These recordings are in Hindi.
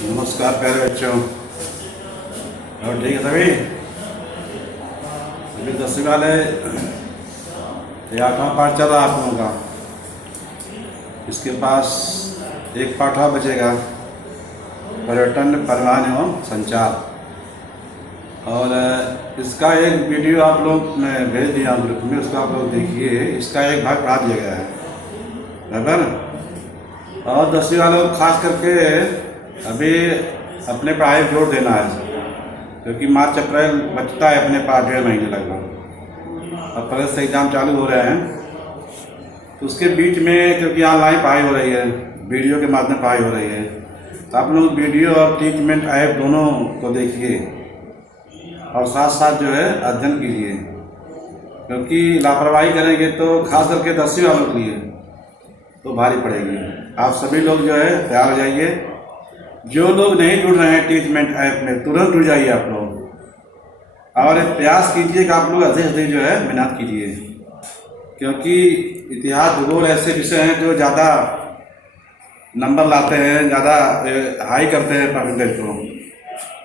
नमस्कार प्यारे बच्चों। और ठीक है सभी। अभी 10वीं वाले ये 8वां पाठ चल रहा है आप लोगों का। इसके पास एक पाठ और बचेगा, पर्यटन, परिवहन एवं संचार। और इसका एक वीडियो आप लोग मैं भेज दिया ग्रुप में, उसको आप लोग देखिए। इसका एक भाग पढ़ा दिया गया है, बराबर। और 10वीं वालों को खास करके अभी अपने पढ़ाई पर जोर देना है, क्योंकि मार्च अप्रैल बचता है अपने पास 1.5 महीने लगभग। अप्रैल से एग्ज़ाम चालू हो रहे हैं, तो उसके बीच में क्योंकि ऑनलाइन पढ़ाई हो रही है, वीडियो के माध्यम पढ़ाई हो रही है, तो आप लोग वीडियो और ट्रीटमेंट ऐप दोनों को देखिए और साथ साथ जो है अध्ययन कीजिए। क्योंकि लापरवाही करेंगे तो खास करके 10वीं वालों के लिए तो भारी पड़ेगी। आप सभी लोग जो है तैयार हो जाइए। जो लोग नहीं जुड़ रहे हैं ट्रीटमेंट ऐप में, तुरंत जुड़ जाइए आप लोग। और प्रयास कीजिए कि आप लोग अधिक से अधिक जो है मेहनत कीजिए, क्योंकि इतिहास, भूगोल ऐसे विषय हैं जो ज़्यादा नंबर लाते हैं, ज़्यादा हाई करते हैं परसेंटेज को।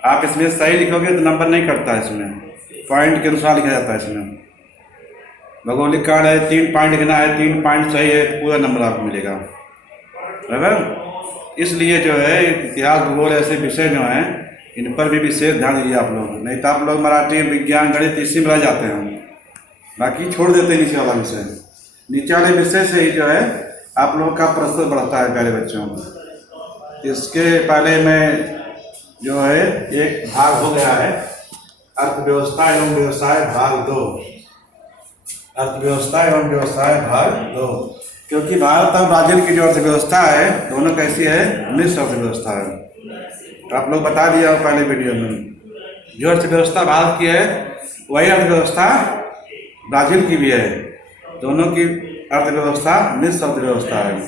आप इसमें सही लिखोगे तो नंबर नहीं कटता है, इसमें पॉइंट के अनुसार लिखा जाता है। इसमें भौगोलिक कार्ड है, 3 पॉइंट लिखना है, 3 पॉइंट सही है तो पूरा नंबर आपको मिलेगा, बराबर। इसलिए जो है इतिहास, भूगोल ऐसे विषय जो हैं इन पर भी विशेष ध्यान दीजिए आप लोग। नहीं तो आप लोग मराठी, विज्ञान, गणित इसी में रह जाते हैं, बाकी छोड़ देते हैं नीचे वाला विषय। नीचे वाले विषय से ही जो है आप लोगों का प्रस्तुत बढ़ता है प्यारे बच्चों। इसके पहले में जो है एक भाग हो गया है, अर्थव्यवस्था एवं व्यवसाय भाग 2। अर्थव्यवस्था एवं व्यवसाय भाग 2, क्योंकि भारत और ब्राज़ील की जो अर्थव्यवस्था है दोनों कैसी है, मिश्र अर्थव्यवस्था है। तो आप लोग बता दिया पहले वीडियो में, जो अर्थव्यवस्था भारत की है वही अर्थव्यवस्था ब्राज़ील की भी है। दोनों की अर्थव्यवस्था मिश्र अर्थव्यवस्था है।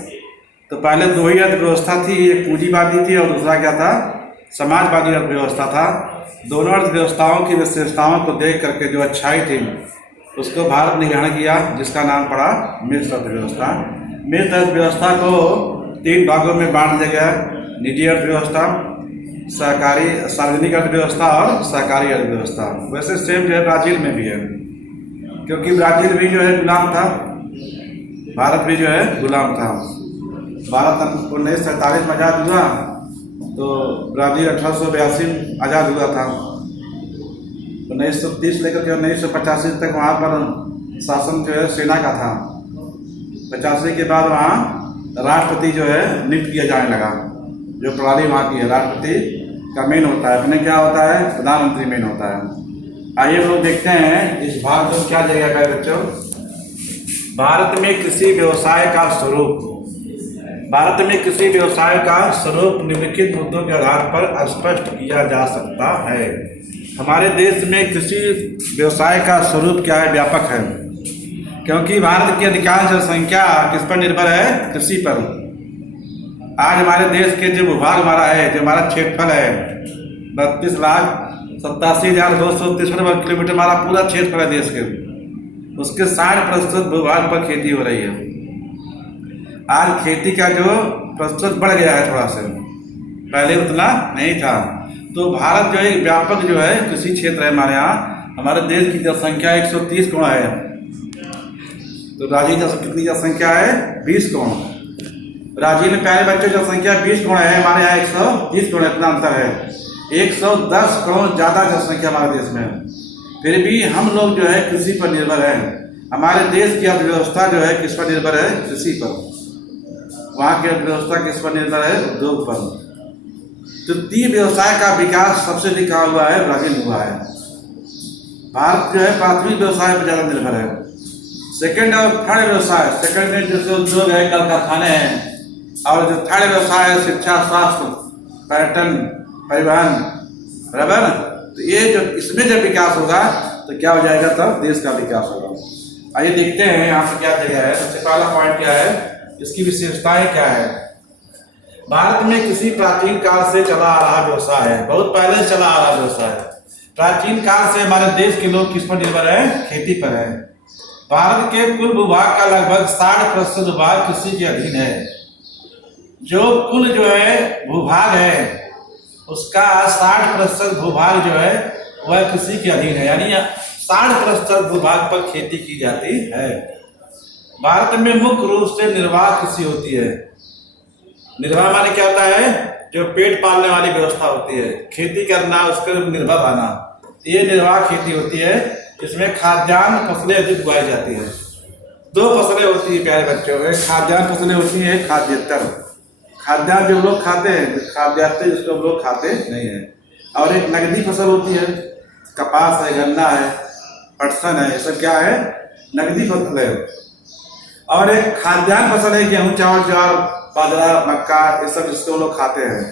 तो पहले 2 ही अर्थव्यवस्था थी, एक पूंजीवादी थी और दूसरा क्या था, समाजवादी अर्थव्यवस्था था। दोनों अर्थव्यवस्थाओं की विशेषताओं को देख करके जो अच्छाई थी उसको भारत ने ग्रहण किया, जिसका नाम पड़ा मिश्र अर्थव्यवस्था। मिश्र अर्थव्यवस्था को 3 भागों में बांट दिया गया, निजी अर्थव्यवस्था, सहकारी सार्वजनिक अर्थव्यवस्था और सहकारी अर्थव्यवस्था। वैसे सेम जो है ब्राज़ील में भी है, क्योंकि ब्राज़ील भी जो है गुलाम था, भारत भी जो है गुलाम था। भारत 1947 में आज़ाद हुआ, तो ब्राज़ील 1882 में आज़ाद हुआ था। 1930 लेकर के 1985 तक वहाँ पर शासन जो है सेना का था। 85 के बाद वहाँ राष्ट्रपति जो है नियुक्त किया जाने लगा। जो प्रणाली वहाँ की है, राष्ट्रपति का मेन होता है, अपने क्या होता है, प्रधानमंत्री मेन होता है। आइए लोग देखते हैं इस भाग में क्या दिया गया है बच्चों। भारत में कृषि व्यवसाय का स्वरूप। भारत में कृषि व्यवसाय का स्वरूप निम्नलिखित मुद्दों के आधार पर स्पष्ट किया जा सकता है। हमारे देश में कृषि व्यवसाय का स्वरूप क्या है, व्यापक है, क्योंकि भारत की अधिकांश जनसंख्या किस पर निर्भर है, कृषि पर। आज हमारे देश के जो भूभाग हमारा है, जो हमारा क्षेत्रफल है, 32,87,263 वर्ग किलोमीटर हमारा पूरा क्षेत्रफल है देश के, उसके 60% भूभाग पर खेती हो रही है। आज खेती का जो प्रतिशत बढ़ गया है थोड़ा सा, पहले उतना नहीं था। तो भारत जो है व्यापक जो है कृषि क्षेत्र है हमारे यहाँ। हमारे देश की जनसंख्या 130 करोड़ है, तो ब्राज़ील कितनी जनसंख्या है, 20 करोड़। ब्राज़ील में प्यारे बच्चों जनसंख्या 20 करोड़ है, हमारे यहाँ 130 करोड़, इतना अंतर है। 110 करोड़ ज़्यादा जनसंख्या हमारे देश में, फिर भी हम लोग जो है कृषि पर निर्भर हैं। हमारे देश की अर्थव्यवस्था जो है किस पर निर्भर है, कृषि पर। वहाँ की अर्थव्यवस्था किस पर निर्भर है, उद्योग पर। तृतीय व्यवसाय का विकास सबसे अधिक हुआ है, ब्राज़ील में हुआ है। भारत जो है प्राथमिक व्यवसाय पर ज़्यादा निर्भर है। सेकंड और थर्ड व्यवसाय, सेकंड में जैसे उद्योग है, कल कारखाने हैं, और जो थर्ड व्यवसाय है शिक्षा, स्वास्थ्य, पर्यटन, परिवहन, बराबर। तो ये जो इसमें जब विकास होगा तो क्या हो जाएगा, तब देश का विकास होगा। आइए देखते हैं यहाँ पर क्या दिया है। सबसे पहला पॉइंट क्या है, इसकी विशेषताएं क्या है। भारत में कृषि प्राचीन काल से चला आ रहा व्यवसाय है, बहुत पहले से चला आ रहा व्यवसाय। प्राचीन काल से हमारे देश के लोग किस पर निर्भर है, खेती पर है। भारत के कुल भूभाग का लगभग 60% भूभाग कृषि के अधीन है। जो कुल जो है भूभाग है उसका 60% भूभाग जो है वह कृषि के अधीन है, यानी 60% भूभाग पर खेती की जाती है। भारत में मुख्य रूप से निर्वाह कृषि होती है। निर्वाह माने क्या होता है? जो पेट पालने वाली व्यवस्था होती है, खेती करना, उसके निर्भर रहना, ये निर्वाह खेती होती है। इसमें खाद्यान्न फसलें अधिक उगाई जाती है। दो फसलें होती है प्यारे बच्चों, एक खाद्यान्न फसलें होती है, खाद्येतर, खाद्यान्न जो लोग खाते हैं, खाद्यान्न जिसको लोग खाते नहीं है, और एक नगदी फसल होती है, कपास है, गन्ना है, पटसन है, ये सब क्या है? नगदी फसल है। और एक खाद्यान्न फसल है, गेहूं, चावल, ज्वार, बाजरा, मक्का, ये सब जिसको लोग खाते हैं।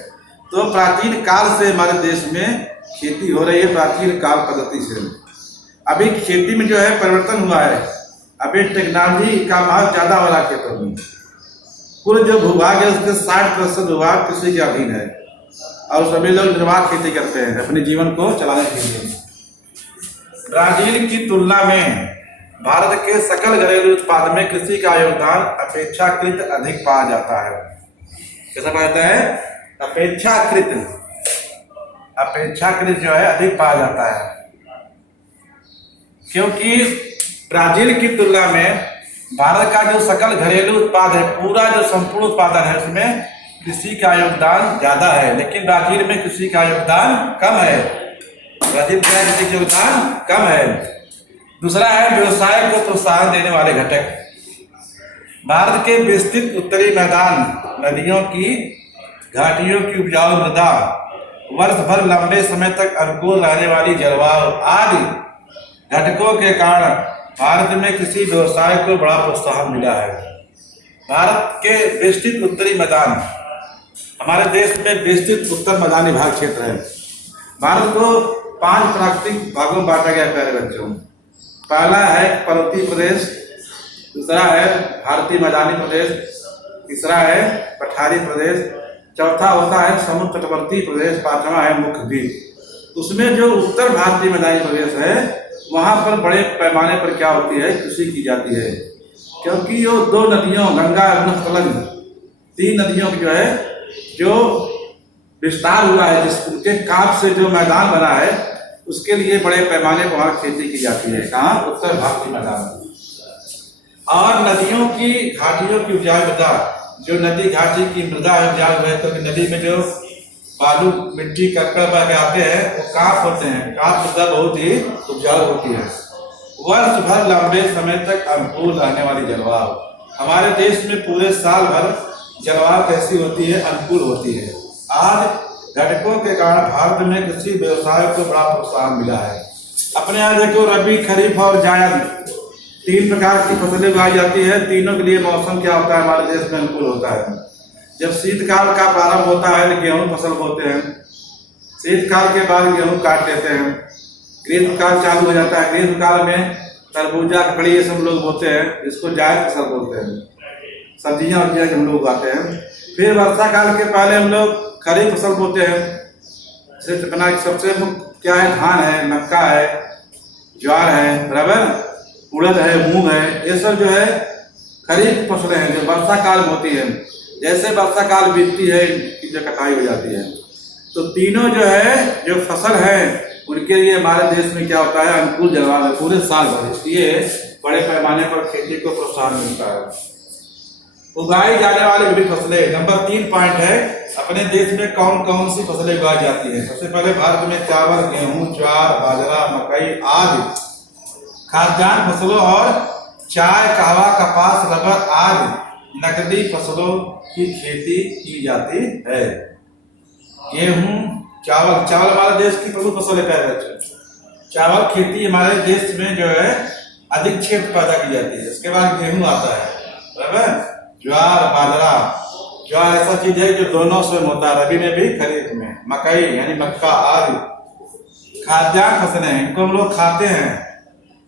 तो प्राचीन काल से हमारे देश में खेती हो रही है, प्राचीन काल पद्धति से। अभी खेती में जो है परिवर्तन हुआ है, अभी टेक्नोलॉजी का महत्व ज्यादा हो रहा है खेतों में। कुल जो भूभाग है उसके 60% भूभाग कृषि के अधीन है, और सभी लोग निर्वाह खेती करते हैं अपने जीवन को चलाने के लिए। ब्राजील की तुलना में भारत के सकल घरेलू उत्पाद में कृषि का योगदान अपेक्षाकृत अधिक पाया जाता है। कैसा पाया जाता है? अपेक्षाकृत जो है अधिक पाया जाता है, क्योंकि ब्राजील की तुलना में भारत का जो सकल घरेलू उत्पाद है, पूरा जो संपूर्ण उत्पादन है, उसमें कृषि का योगदान ज्यादा है, लेकिन ब्राजील में कृषि का योगदान कम है। ब्राजील का कृषि का योगदान कम है। दूसरा है व्यवसाय को प्रोत्साहन देने वाले घटक। भारत के विस्तृत उत्तरी मैदान, नदियों की घाटियों की उपजाऊ मृदा, वर्ष भर लंबे समय तक अनुकूल रहने वाली जलवायु आदि घटकों के कारण भारत में कृषि व्यवसाय को बड़ा प्रोत्साहन मिला है। भारत के विस्तृत उत्तरी मैदान, हमारे देश में विस्तृत उत्तर मैदानी भाग क्षेत्र है। भारत को 5 प्राकृतिक भागों में बांटा गया प्यारे बच्चों। पहला है पर्वतीय प्रदेश, दूसरा है भारतीय मैदानी प्रदेश, तीसरा है पठारी प्रदेश, चौथा होता है समुद्र तटवर्ती प्रदेश, पांचवा है मुख्य द्वीप। उसमें जो उत्तर भारतीय मैदानी प्रदेश है, वहां पर बड़े पैमाने पर क्या होती है? कृषि की जाती है, क्योंकि ये 2 नदियों, गंगा और सतलज, 3 नदियों की जो है जो विस्तार हुआ है, जिसके काट से जो मैदान बना है, उसके लिए बड़े पैमाने पर वहां खेती की जाती है। कहाँ? उत्तर भारतीय मैदान। और नदियों की घाटियों की उपजाऊ मृदा, जो नदी घाटी की मृदा है उपजाऊ है, क्योंकि नदी में जो बालू, मिट्टी, कंकड़ बह के आते हैं, वो काप होते हैं, काप मृदा बहुत ही उपजाऊ होती है। वर्ष भर लंबे समय तक अनुकूल रहने वाली जलवायु, हमारे देश में पूरे साल भर जलवायु कैसी होती है? अनुकूल होती है। आज घटकों के कारण भारत में कृषि व्यवसाय को बड़ा प्रोत्साहन मिला है। अपने यहाँ देखो, रबी, खरीफ और जायद 3 प्रकार की फसलें उगाई जाती है। तीनों के लिए मौसम क्या होता है? हमारे देश में अनुकूल होता है। जब शीतकाल का प्रारंभ होता है तो गेहूं फसल बोते हैं, शीतकाल के बाद गेहूं काट लेते हैं, ग्रीष्मकाल चालू हो जाता है, ग्रीष्मकाल में तरबूजा, ककड़ी, ये सब लोग बोते हैं, जिसको जायद फसल बोलते हैं, सब्जियां वब्जियां हम लोग उगाते हैं। फिर वर्षा काल के पहले हम लोग खरीफ फसल बोते हैं, जैसे अपना सबसे मुख्य क्या है? धान है, मक्का है, ज्वार है, बराबर, उड़द है, मूंग है, ये सब जो है खरीफ फसलें हैं जो वर्षा काल में होती है। जैसे वर्षा काल बीतती है, इनकी जो कटाई हो जाती है, तो तीनों जो है जो फसल है, उनके लिए हमारे देश में क्या होता है? अनुकूल जलवायु है पूरे साल भर, इसलिए बड़े पैमाने पर खेती को प्रोत्साहन मिलता है। उगाई जाने वाली विभिन्न फसलें, नंबर 3 पॉइंट है, अपने देश में कौन कौन सी फसलें उगाई जाती हैं। सबसे पहले भारत में चावल, गेहूं, ज्वार, बाजरा, मकई आदि खाद्यान्न फसलों और चाय, कहवा, कपास, रबर आदि नकदी फसलों की खेती की जाती है। गेहूं, चावल हमारे देश की प्रमुख फसल है। चावल खेती हमारे देश में जो है अधिक क्षेत्र पैदा की जाती है। उसके बाद गेहूं आता है, बराबर, ज्वार, बाजरा। ज्वार ऐसा चीज है जो दोनों से होता है, रबी में भी खरीफ में। मकई यानी मक्का आदि खाद्यान्न फसलें हैं, इनको हम लोग खाते हैं।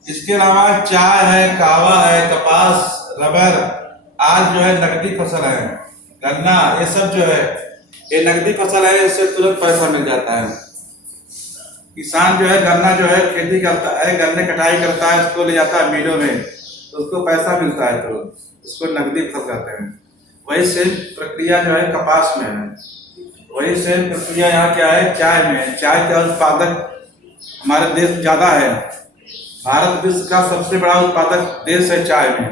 इसके अलावा चाय है, कहवा है, कपास, रबर आज जो है नकदी फसल है। गन्ना, ये सब जो है ये नकदी फसल है, इससे तुरंत पैसा मिल जाता है। किसान जो है गन्ना जो है खेती करता है, गन्ने कटाई करता है, उसको ले जाता है मिलों में, तो उसको पैसा मिलता है, तो उसको नकदी फसल कहते हैं। वही सेम प्रक्रिया जो है कपास में है। वही सेम प्रक्रिया यहाँ क्या है, चाय में। चाय का उत्पादक हमारे देश ज़्यादा है। भारत विश्व का सबसे बड़ा उत्पादक देश है चाय में।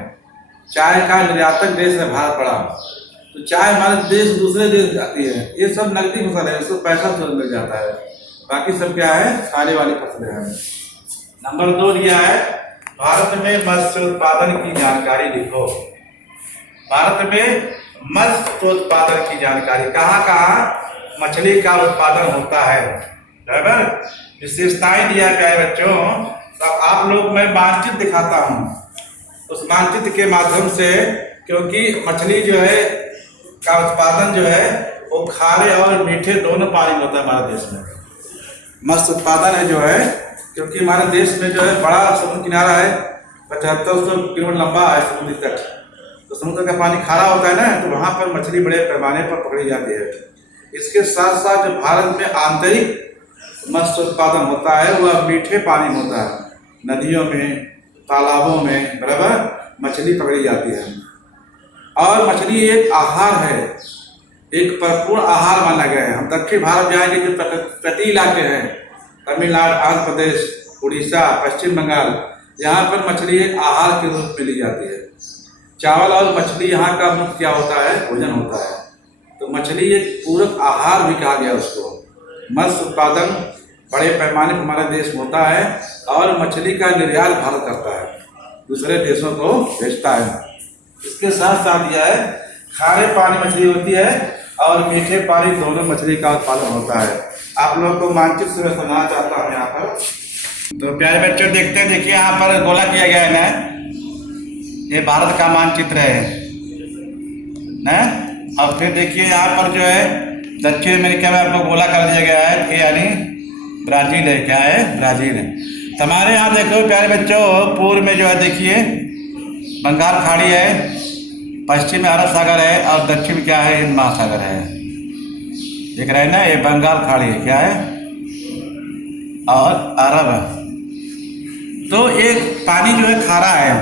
चाय का निर्यातक देश है भारत बड़ा। तो चाय हमारे देश दूसरे देश जाती है। ये सब नकदी फसल है, इसको पैसा तुरंत मिल जाता है। बाकी सब क्या है, खाने वाली फसलें हैं। नंबर 2 दिया है, भारत में मत्स्य उत्पादन की जानकारी लिखो। भारत में मत्स्य उत्पादन की जानकारी, कहाँ कहाँ मछली का उत्पादन होता है, बराबर। विशेषताएं दिया गया है बच्चों। तो आप लोग मैं मानचित्र दिखाता हूँ, उस मानचित्र के माध्यम से, क्योंकि मछली जो है का उत्पादन जो है वो खारे और मीठे दोनों पानी में होता है हमारे देश में। मत्स्य उत्पादन है जो है, क्योंकि हमारे देश में जो है बड़ा समुद्र किनारा है, 7500 किलोमीटर लंबा है समुद्री तट। तो समुद्र का पानी खारा होता है ना, तो वहाँ पर मछली बड़े पैमाने पर पकड़ी जाती है। इसके साथ साथ जो भारत में आंतरिक मत्स्य उत्पादन होता है वह मीठे पानी में होता है, नदियों में, तालाबों में, बराबर मछली पकड़ी जाती है। और मछली एक आहार है, एक भरपूर आहार माना गया है। हम दक्षिण भारत जाएंगे, जो तटीय इलाके हैं, तमिलनाडु, आंध्र प्रदेश, उड़ीसा, पश्चिम बंगाल, यहाँ पर मछली एक आहार के रूप में ली जाती है। चावल और मछली यहाँ का मुख्य क्या होता है, भोजन होता है। तो मछली एक पूरक आहार भी कहा गया उसको। मत्स्य उत्पादन बड़े पैमाने पर हमारे देश में होता है और मछली का निर्यात भारत करता है, दूसरे देशों को भेजता है। इसके साथ साथ यह है, खारे पानी मछली होती है और मीठे पानी दोनों मछली का उत्पादन होता है। आप लोगों को मानचित्र से मैं समझाना चाहता हूँ यहाँ पर। तो प्यारे बच्चों देखते हैं, देखिए यहाँ पर गोला किया गया है ना, ये भारत का मानचित्र है ना। और फिर देखिए यहाँ पर जो है दक्षिण अमेरिका में आपको गोला कर दिया गया है, ये यानी ब्राज़ील है। क्या है, ब्राज़ील है। तो हमारे यहाँ देखो प्यारे बच्चों, पूर्व में जो है देखिए बंगाल खाड़ी है, पश्चिम में अरब सागर है और दक्षिण में क्या है, हिंद महासागर है। देख रहे हैं ना, ये बंगाल खाड़ी है, क्या है, और अरब है। तो एक पानी जो है खारा है।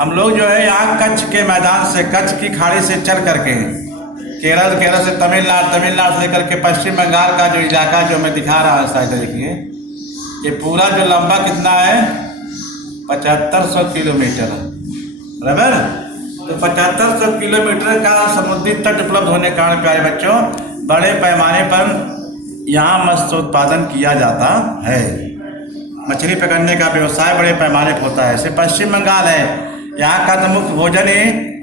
हम लोग जो है यहाँ कच्छ के मैदान से, कच्छ की खाड़ी से चल करके केरल से तमिलनाडु से लेकर के पश्चिम बंगाल का जो इलाका जो मैं दिखा रहा हूँ साइड, देखिए ये पूरा जो लंबा कितना है, 7500 किलोमीटर, बराबर। तो 7500 किलोमीटर का समुद्री तट उपलब्ध होने के कारण प्यारे बच्चों, बड़े पैमाने पर यहाँ मत्स्य उत्पादन किया जाता है। मछली पकड़ने का व्यवसाय बड़े पैमाने पर होता है। जैसे पश्चिम बंगाल है, यहाँ का तो मुख्य भोजन ही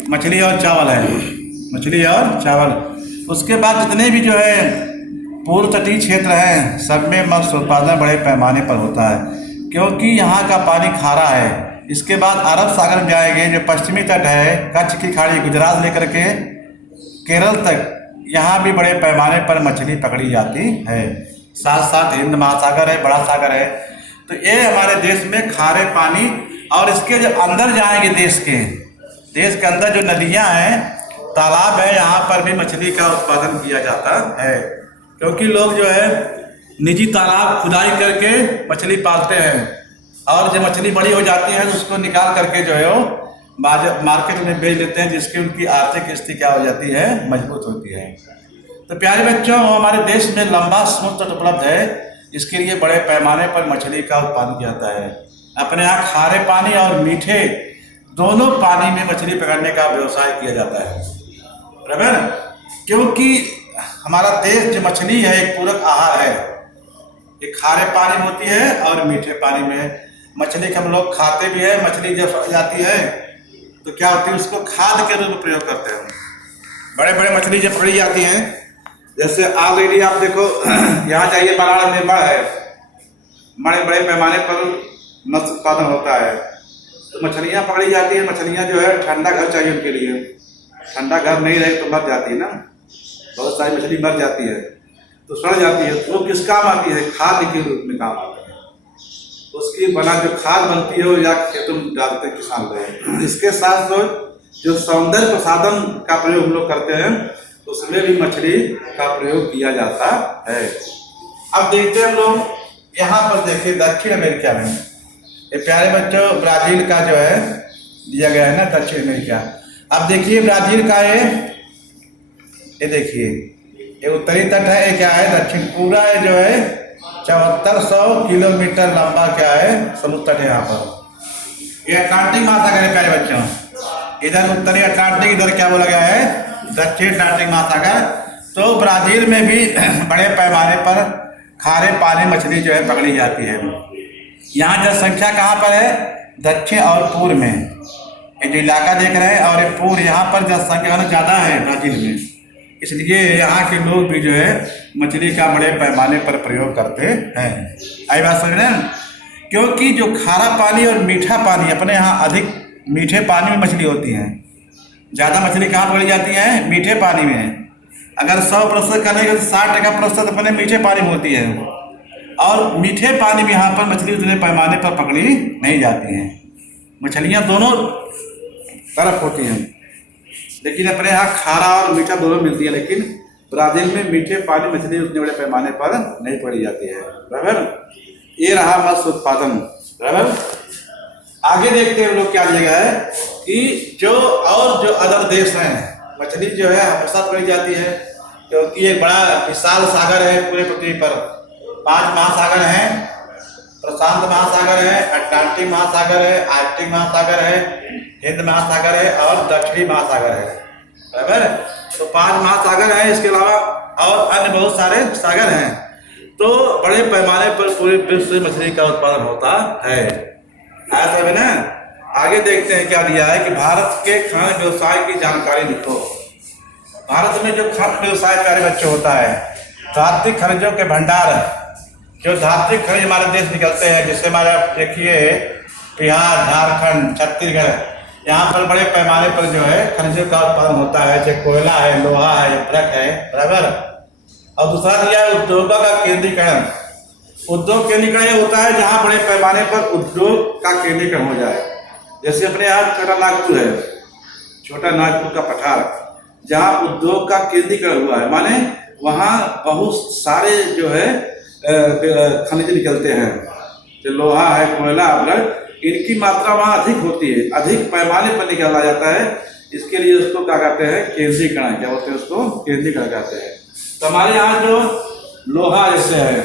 मछली और चावल है, मछली और चावल। उसके बाद जितने भी जो है पूर्व तटीय क्षेत्र हैं, सब में मत्स्य उत्पादन बड़े पैमाने पर होता है, क्योंकि यहाँ का पानी खारा है। इसके बाद अरब सागर में जाएंगे, जो पश्चिमी तट है, कच्छ की खाड़ी, गुजरात लेकर के केरल तक, यहाँ भी बड़े पैमाने पर मछली पकड़ी जाती है। साथ साथ हिंद महासागर है, बड़ा सागर है। तो ये हमारे देश में खारे पानी, और इसके जब अंदर जाएंगे देश के अंदर जो नदियां हैं, तालाब है, यहाँ पर भी मछली का उत्पादन किया जाता है। क्योंकि लोग जो है निजी तालाब खुदाई करके मछली पालते हैं, और जब मछली बड़ी हो जाती है तो उसको निकाल करके जो है वो मार्केट में बेच लेते हैं, जिसकी उनकी आर्थिक स्थिति क्या हो जाती है, मजबूत होती है। तो प्यारे बच्चों, हमारे देश में लंबा समुद्र तट उपलब्ध है, इसके लिए बड़े पैमाने पर मछली का उत्पादन किया जाता है। अपने यहाँ खारे पानी और मीठे दोनों पानी में मछली पकड़ने का व्यवसाय किया जाता है, बराबर। क्योंकि हमारा देश जो मछली है एक पूरक आहार है। ये खारे पानी में होती है और मीठे पानी में। मछली को हम लोग खाते भी है। मछली जब फंस जाती है तो क्या होती है, उसको खाद के रूप में प्रयोग करते हैं। बड़े बड़े मछली जब पकड़ी जाती हैं, जैसे ऑलरेडी आप देखो यहाँ चाहिए बराड़ में मड़ है, बड़े बड़े पैमाने पर मत्स्य उत्पादन होता है। तो मछलियाँ पकड़ी जाती है। मछलियाँ जो है ठंडा घर चाहिए उनके लिए, ठंडा घर नहीं रहे तो मर जाती है ना, बहुत सारी मछली मर जाती है, तो सड़ जाती है। तो वो किस काम आती है, खाद के रूप में काम आती है। उसकी बना जो खाद बनती है वो या खेतों में डालते हैं किसान लोग। इसके साथ जो सौंदर्य प्रसाधन का प्रयोग हम लोग करते हैं, उसमें भी मछली का प्रयोग किया जाता है। अब देखते हैं हम लोग यहाँ पर, देखिए दक्षिण अमेरिका में, ये प्यारे बच्चों ब्राज़ील का जो है दिया गया है ना, दक्षिण अमेरिका। अब देखिए ब्राज़ील का ये देखिए ये उत्तरी तट है, ये क्या है दक्षिण, पूरा है जो है 7400 किलोमीटर लंबा क्या है समुद्र तट है यहाँ पर। ये अटलांटिक महासागर है प्यारे बच्चों, इधर उत्तरी अटलांटिक, इधर क्या बोला गया है दक्षिण अटलांटिक महासागर। तो ब्राज़ील में भी बड़े पैमाने पर खारे पानी मछली जो है पकड़ी जाती है। यहाँ जनसंख्या कहाँ पर है, दक्षिण और पूर्व में, ये जो इलाका देख रहे हैं, और ये पूर्व यहाँ पर जनसंख्या ज़्यादा है ब्राज़ील में, इसलिए यहाँ के लोग भी जो है मछली का बड़े पैमाने पर प्रयोग करते हैं। आई बात समझ रहे हैं, क्योंकि जो खारा पानी और मीठा पानी, अपने यहाँ अधिक मीठे पानी में मछली होती हैं, ज़्यादा मछली कहाँ पकड़ी जाती है मीठे पानी में। अगर 100% करेंगे तो 60% अपने मीठे पानी में होती है, और मीठे पानी में यहाँ पर मछली उतने पैमाने पर पकड़ी नहीं जाती हैं। मछलियाँ दोनों तरफ होती हैं, लेकिन अपने यहाँ खारा और मीठा दोनों मिलती है, लेकिन ब्राज़ील में मीठे पानी मछली उतने बड़े पैमाने पर नहीं पकड़ी जाती है। बराबर, ये रहा मत्स्य उत्पादन। बराबर, आगे देखते हैं हम लोग क्या दिया है कि जो अदर देश हैं, मछली जो है हमेशा पकड़ी जाती है, क्योंकि एक बड़ा विशाल सागर है पूरे पृथ्वी पर। 5 महासागर हैं, प्रशांत महासागर है, अटलांटिक महासागर है, आर्कटिक महासागर है, हिंद महासागर है और दक्षिणी महासागर है। बराबर, तो 5 महासागर हैं, इसके अलावा और अन्य बहुत सारे सागर हैं। तो बड़े पैमाने पर पूरे विश्व से मछली का उत्पादन होता है। ऐसा है ना। आगे देखते हैं क्या दिया है कि भारत के खाद्य व्यवसाय की जानकारी लिखो। भारत में जो खाद्य व्यवसाय प्यारे बच्चे होता है, धात्विक खनिजों के भंडार, जो धात्विक खनिज हमारे देश निकलते हैं, जिससे हमारे देखिए बिहार, झारखंड, छत्तीसगढ़, यहाँ पर बड़े पैमाने पर जो है खनिजों का उत्पादन होता है, जैसे कोयला है, लोहा है, ब्रक है। बराबर, और दूसरा दिया है उद्योगों का केंद्रीकरण। उद्योग केंद्रीकरण ये होता है जहाँ बड़े पैमाने पर उद्योग का केंद्रीकरण हो जाए। जैसे अपने यहाँ छोटा नागपुर है, छोटा नागपुर का पठार, जहाँ उद्योग का केंद्रीकरण हुआ है, माने वहाँ बहुत सारे जो है खनिज निकलते हैं, जो लोहा है, कोयला, ब्रक, इनकी मात्रा वहाँ अधिक होती है, अधिक पैमाने पर निकाला जाता है। इसके लिए उसको क्या कहते हैं केंद्रीकरण, क्या बोलते हैं उसको केंद्रीकरण कहते हैं। तो हमारे यहाँ जो लोहा जैसे है,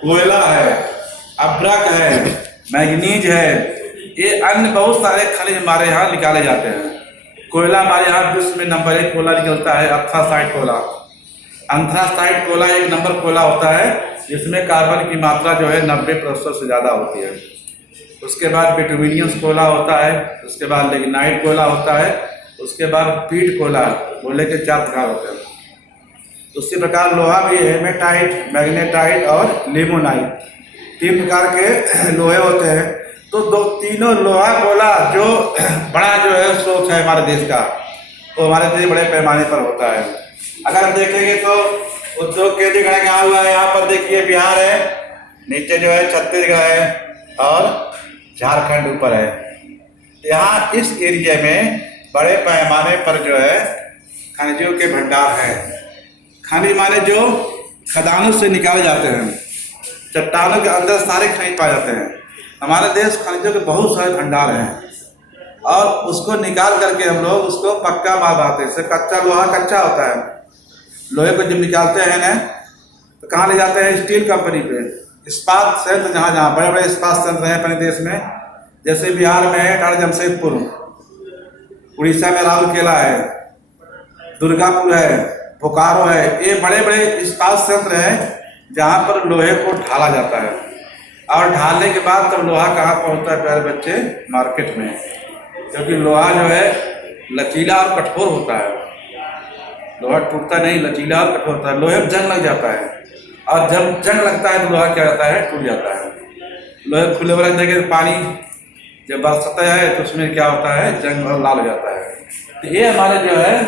कोयला है, अब्रक है, मैग्नीज है, ये अन्य बहुत सारे खनिज हमारे यहाँ निकाले जाते हैं। कोयला हमारे यहाँ विश्व में नंबर 1 कोयला निकलता है, एंथ्रासाइट कोयला। एंथ्रासाइट कोयला 1 नंबर कोयला होता है, जिसमें कार्बन की मात्रा जो है 90% से ज़्यादा होती है। उसके बाद बिटुमिनियम कोयला होता है, उसके बाद लिग्नाइट कोयला होता है, उसके बाद पीट कोयला, कोयले के 4 प्रकार होते हैं। उसी प्रकार लोहा भी हेमेटाइट, मैग्नेटाइट और लिमोनाइट, 3 प्रकार के लोहे होते हैं। तो तीनों लोहा कोयला जो बड़ा जो है स्रोत है हमारे देश का, वो हमारे देश बड़े पैमाने पर होता है। अगर देखेंगे तो उद्योग केंद्रीकरण कहाँ हुआ है, यहाँ पर देखिए बिहार है, नीचे जो है छत्तीसगढ़ है और झारखंड ऊपर है। यहाँ इस एरिया में बड़े पैमाने पर जो है खनिजों के भंडार हैं। खनिज माने जो खदानों से निकाले जाते हैं, चट्टानों के अंदर सारे खनिज पाए जाते हैं। हमारे देश खनिजों के बहुत सारे भंडार हैं, और उसको निकाल करके हम लोग उसको पक्का माल बनाते हैं। जैसे कच्चा लोहा कच्चा होता है, लोहे को जब निकालते हैं ना तो कहाँ ले जाते हैं, स्टील कंपनी पे, इस्पात संयंत्र, जहाँ जहाँ बड़े बड़े इस्पात संयंत्र हैं अपने देश में, जैसे बिहार में है ठाणे जमशेदपुर, उड़ीसा में राउरकेला है, दुर्गापुर है, बोकारो है। ये बड़े बड़े इस्पात संयंत्र हैं जहाँ पर लोहे को ढाला जाता है, और ढालने के बाद तब लोहा कहाँ पहुँचता है प्यारे बच्चे, मार्केट में। क्योंकि लोहा जो है लचीला और कठोर होता है, लोहा टूटता नहीं, लचीला और कठोर होता है। लोहे में जंग लग जाता है, और जब जंग लगता है तो लोहा क्या जाता है, टूट जाता है। लोहे खुले में रख देंगे तो पानी जब बरसता है तो उसमें क्या होता है, जंग और लाल हो जाता है। तो ये हमारे जो है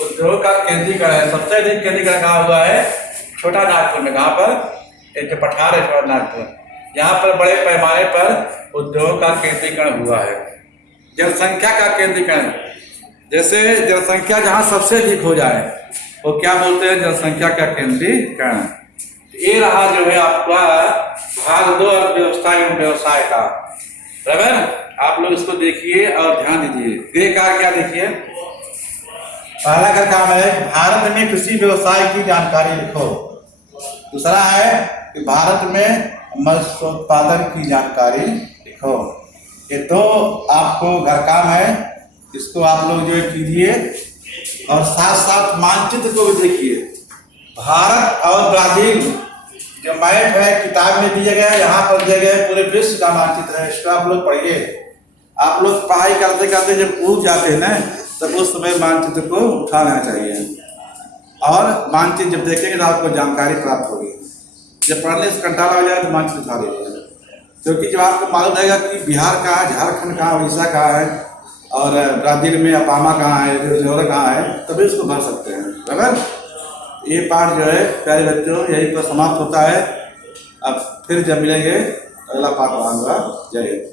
उद्योग का केंद्रीकरण है। सबसे अधिक केंद्रीकरण कहाँ हुआ है, छोटा नागपुर में। कहाँ पर, एक जो पठार है छोटा नागपुर, यहाँ पर बड़े पैमाने पर उद्योग का केंद्रीकरण हुआ है। जनसंख्या का केंद्रीकरण, जैसे जनसंख्या जहाँ सबसे अधिक हो जाए वो क्या बोलते हैं, जनसंख्या का केंद्रीकरण। ये रहा जो है आपका भाग 2 अर्थव्यवस्था एवं व्यवसाय का। बराबर, आप लोग इसको देखिए और ध्यान दीजिए। ग्रे कार क्या देखिए, पहला का काम है भारत में कृषि व्यवसाय की जानकारी लिखो। दूसरा है कि भारत में मत्स्योत्पादन की जानकारी लिखो। ये तो आपको घर काम है, इसको आप लोग जो है कीजिए और साथ साथ मानचित्र को भी देखिए। भारत और ब्राजील जो मैप है किताब में दिया गया है, यहाँ पर दिया गया है पूरे विश्व का मानचित्र है, इसको आप लोग पढ़िए। आप लोग पढ़ाई करते करते जब ऊब जाते हैं ना, तब उस समय मानचित्र को उठाना चाहिए और मानचित्र जब देखेंगे तो आपको जानकारी प्राप्त होगी। जब पढ़ने से कंटाला हो जाए तो मानचित्र उठा लीजिए, क्योंकि जब आपको मालूम रहेगा कि बिहार कहाँ है, झारखंड कहाँ, उड़ीसा कहाँ है और ब्राजील में अपामा कहाँ है, रियोर कहाँ है, तभी उसको भर सकते हैं। बराबर। ये पाठ जो है प्यारे बच्चों यही पर समाप्त होता है। अब फिर जब मिलेंगे अगला पाठ आऊँगा। जय हिंद।